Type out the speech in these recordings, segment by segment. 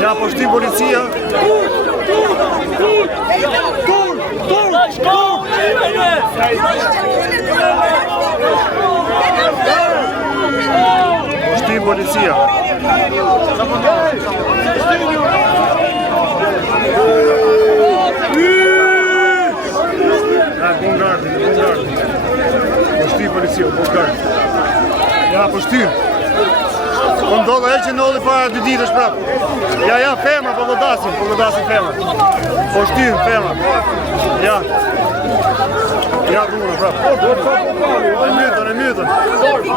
Ja, po shtim policia. Po shtim policia. Bun gardi. Po shtim policia, bun gardi. Ja, po shtim. Po ndodha e që ndodhi para 2 ditësh prapë. Ja, femra, po godasin femra. Po shtim femra. Ja. Ja, dhuna prapë. E mytën.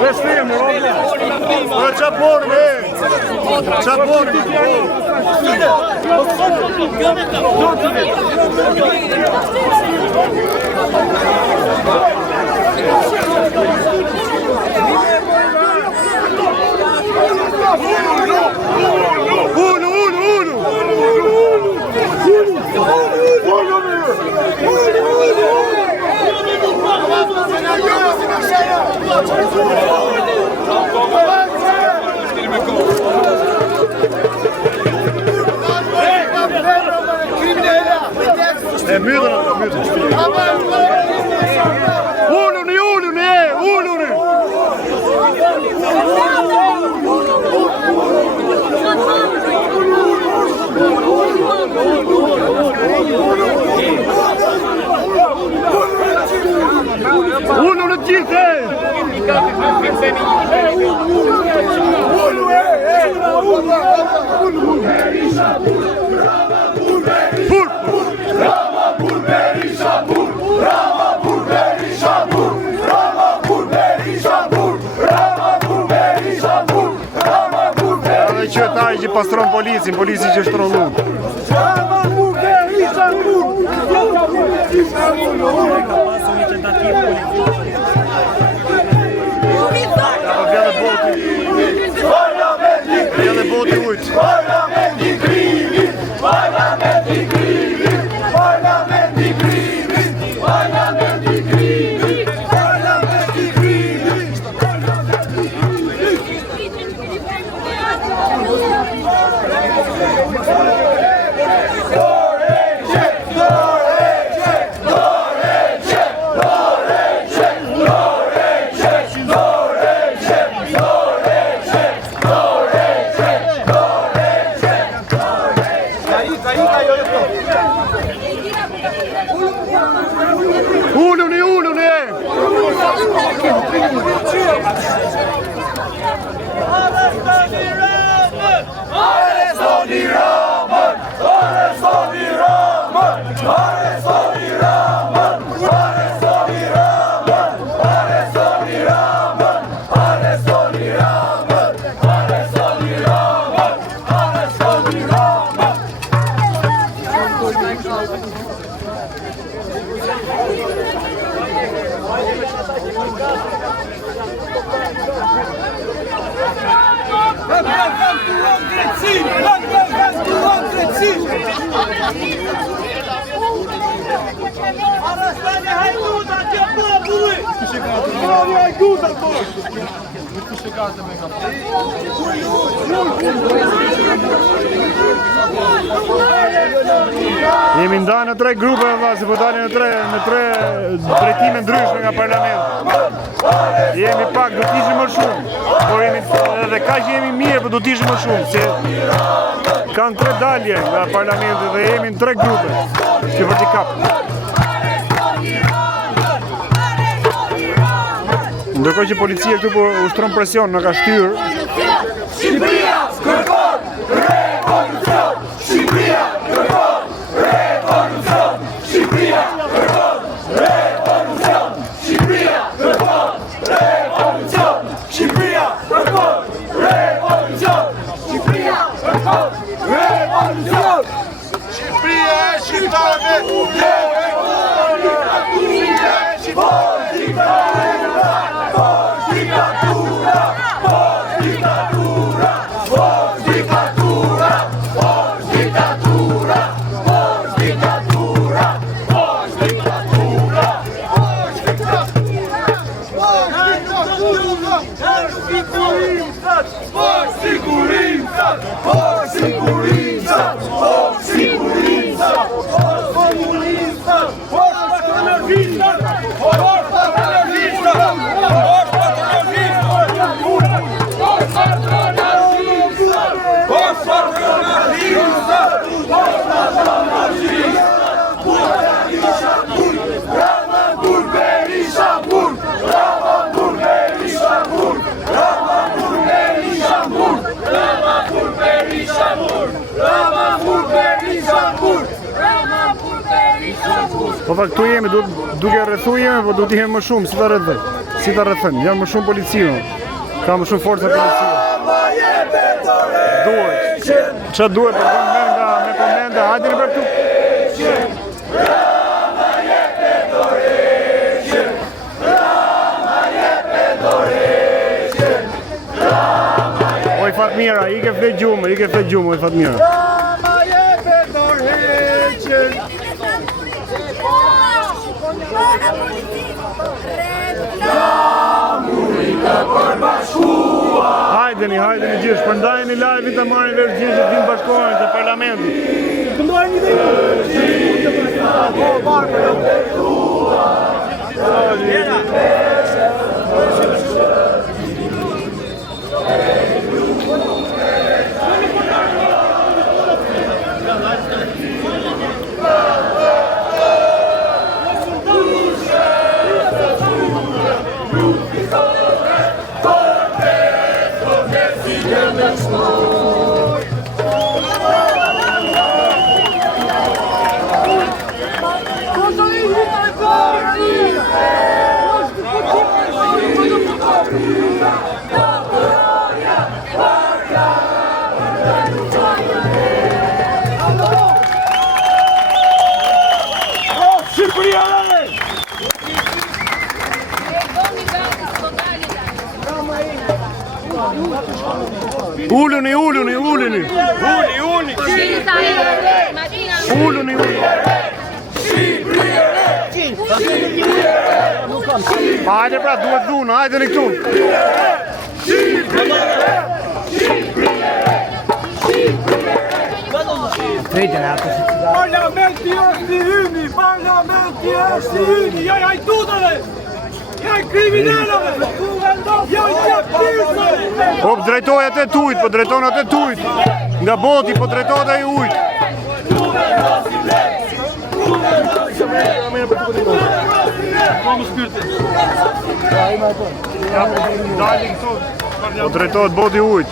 Vestim, roble. Po e qaponim, mytën. Ulluni. Uno në gjithë! Qytetari që pastron policin që shtrollu. Vjede boti ujtë. Arastani hajduta që populli! Arastani hajduta po! Jemi nda në 3 grupe vllazë, po dalin në 3 drejtime ndryshme nga parlamenti. Jemi pak, do t'ishim më shumë, por jemi edhe kaq jemi mirë, por do t'ishim më shumë, se kanë 3 dalje nga parlamenti dhe jemi në 3 grupe që për t'i kapë. Ndërkohë që policia këtu po ushtron presion, në ka shtyrë. Shqipëria kërkon revolucion! Shqipëria kërkon revolucion! Shqipëria kërkon revolucion! Shqipëria kërkon revolucion! Shqipëria kërkon revolucion! Shqipëria kërkon revolucion! Shqipëria e shqiptarëve Por siguristas! Po fa këtu jemi, duke rrethu jemi, po duhet jemi më shumë, si ta rrethën. Si ta rrethën, janë më shumë policinë. Ka më shumë forca policie. Duhet. Ç'a duhet për me komende, hajde për këtu. Oj Fatmira, i ke flet gjumë, oj Fatmira. Hajdeni gjithë, përndajeni live-in të marrin vesh gjithë të vinë bashkohen të parlamentit. Ulluni. Hajde pra, duhet dhuna, hajde në këtu. Parlamenti është i hyni, ja jajtutave, ja kriminalave, ja qeptisave. Po drejtoj atë tujt, po drejton atë tujt. Nga boti, po drejton atë ujt. Po drejtohet boti ujt.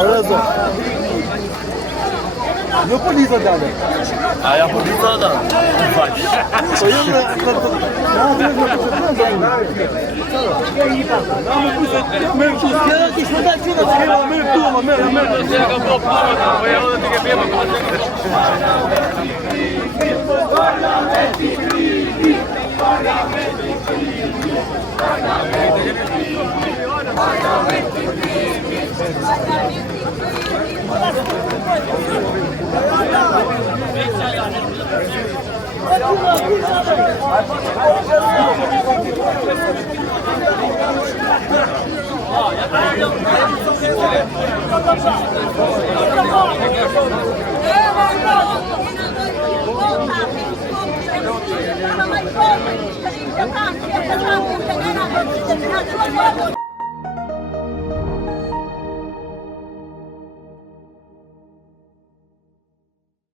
Orası. Ne polizia dale? Aia polizia da. Păi eu